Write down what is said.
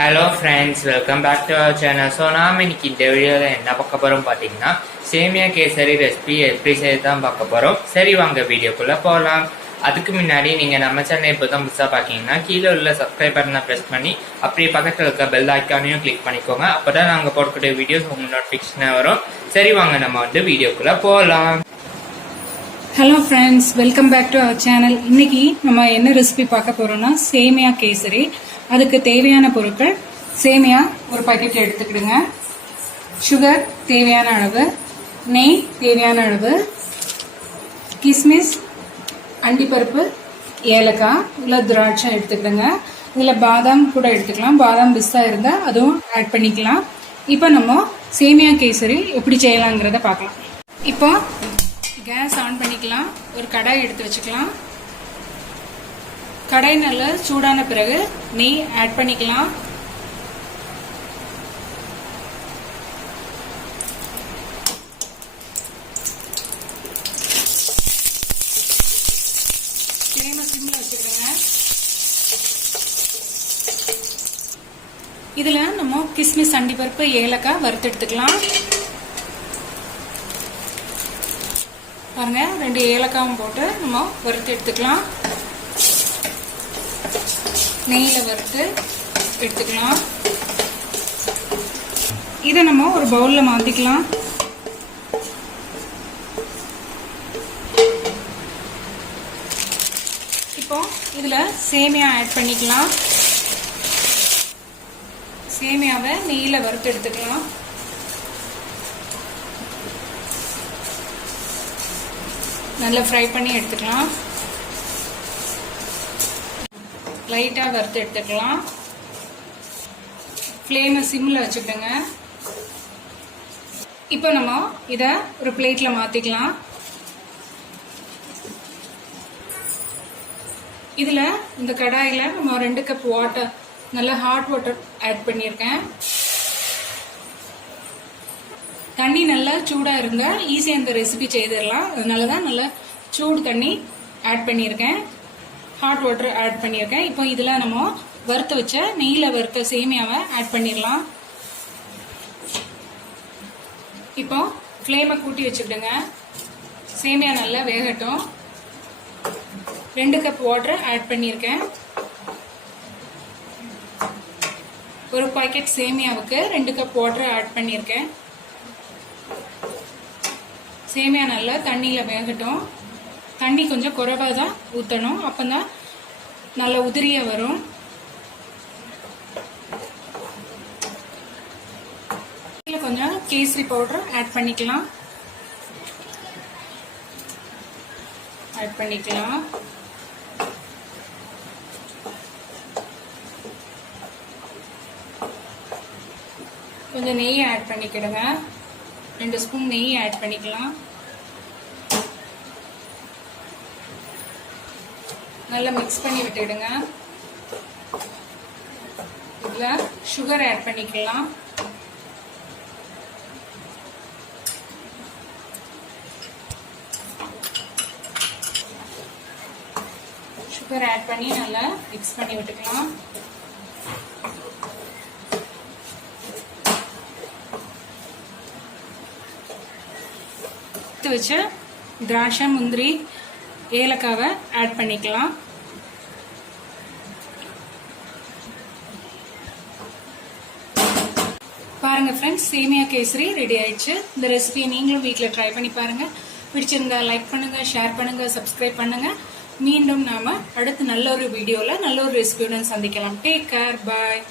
Hello friends, welcome back to our channel. So நாம இன்னைக்கு இந்த வீடியோல என்ன பார்க்க போறோம் பாத்தீங்கன்னா சேமியா கேசரி ரெசிபி எப்படி செய்யறதுதான் பார்க்க போறோம். சரி வாங்க வீடியோக்குள்ள போகலாம். அதுக்கு முன்னாடி நீங்க நம்ம சேனல் இப்பதான் புதுசா பாக்கீங்கன்னா கீழே உள்ள சப்ஸ்கிரைப் பட்டனை பிரஸ் பண்ணி அப்படியே பக்கத்துல இருக்க பெல் ஐக்கானையும் கிளிக் பண்ணிக்கோங்க. அப்பதான் நாங்க போடக்கூடிய வீடியோஸ் உங்களுக்கு நோட்டிபிகேஷன் வரும். சரி வாங்க நம்ம வீடியோக்குள்ள போகலாம். Hello friends, welcome back to our channel. இன்னைக்கு நம்ம என்ன ரெசிபி பார்க்க போறோம்னா சேமியா கேசரி. அதுக்கு தேவையான பொருட்கள்: சேமியா ஒரு பாக்கெட் எடுத்துக்கிடுங்க, சுகர் தேவையான அளவு, நெய் தேவையான அளவு, கிஸ்மிஸ், அண்டிப்பருப்பு, ஏலக்காய், இல்லை திராட்சை எடுத்துக்கிடுங்க. இதில் பாதாம் கூட எடுத்துக்கலாம், பாதாம் பிஸ்தா இருந்தால் அதுவும் ஆட் பண்ணிக்கலாம். இப்போ நம்ம சேமியா கேசரி எப்படி செய்யலாங்கிறத பார்க்கலாம். இப்போ கேஸ் ஆன் பண்ணிக்கலாம். ஒரு கடாய் எடுத்து வச்சுக்கலாம். கடாய் நல்லா சூடான பிறகு நெய் ஆட் பண்ணிக்கலாம். ஃப்ளேமை சிம்ல வச்சுக்கோங்க. இதுல நம்ம கிஸ்மிஸ், அண்டிப்பருப்பு, ஏலக்காய் வறுத்து எடுத்துக்கலாம். பாருங்க, 2 ஏலக்காயும் போட்டு நம்ம வறுத்து எடுத்துக்கலாம். நெய்யில வறுத்து எடுத்துக்கலாம். இதை நம்ம ஒரு பவுல்ல மாத்திக்கலாம். இப்போ இதுல சேமியா ஆட் பண்ணிக்கலாம். சேமியாவை நெய்யில வறுத்து எடுத்துக்கலாம். நல்லா ஃப்ரை பண்ணி எடுத்துக்கலாம். லைட்டா வறுத்து எடுத்துக்கலாம். ஃப்ளேமை சிம்ல வச்சுக்கோங்க. இப்போ நம்ம இத ஒரு பிளேட்ல மாத்திக்கலாம். இதுல இந்த கடாயில நம்ம 2 கப் வாட்டர், நல்ல ஹாட் வாட்டர் ஆட் பண்ணியிருக்கேன். தண்ணி நல்லா சூடா இருந்தா ஈஸியா இந்த ரெசிபி செய்திடலாம். அதனாலதான் நல்லா சூடு தண்ணி ஆட் பண்ணியிருக்கேன். ஹாட் வாட்டர் ஆட் பண்ணியிருக்கேன். இப்போ இதுல நம்ம வறுத்து வச்ச நெய்யில வறுத்த சேமியாவை ஆட் பண்ணிடலாம். இப்போ ஃப்ளேமை கூட்டி வச்சுக்கிடுங்க. சேமியா நல்லா வேகட்டும். 2 கப் வாட்டர் ஆட் பண்ணியிருக்கேன். ஒரு பாக்கெட் சேமியாவுக்கு 2 கப் வாட்டர் ஆட் பண்ணியிருக்கேன். சேமியா நல்லா தண்ணியில வேகட்டும். தண்ணி கொஞ்சம் குறைவா தான் ஊற்றணும், அப்பதான் நல்ல உதிரிய வரும். இதில் கொஞ்சம் கேசரி பவுடர் ஆட் பண்ணிக்கலாம். கொஞ்சம் நெய் ஆட் பண்ணிக்கிடுங்க. 2 ஸ்பூன் நெய் ஆட் பண்ணிக்கலாம். நல்லா மிக்ஸ் பண்ணி விட்டுடுங்க. இதுல சுகர் ஆட் பண்ணிக்கலாம். சுகர் ஆட் பண்ணி நல்லா மிக்ஸ் பண்ணி விட்டுக்கலாம். எடுத்து வச்ச திராட்சை, முந்திரி, ஏலக்காவை ஆட் பண்ணிக்கலாம். பாருங்க ஃப்ரெண்ட்ஸ், சேமியா கேசரி ரெடி ஆயிடுச்சு. இந்த ரெசிபியை நீங்களும் வீட்டில் ட்ரை பண்ணி பாருங்க. பிடிச்சிருந்தா லைக் பண்ணுங்க, ஷேர் பண்ணுங்க, சப்ஸ்கிரைப் பண்ணுங்க. மீண்டும் நாம அடுத்து நல்ல ஒரு வீடியோல நல்ல ஒரு ரெசிபியுடன் சந்திக்கலாம். டேக் கேர், பாய்.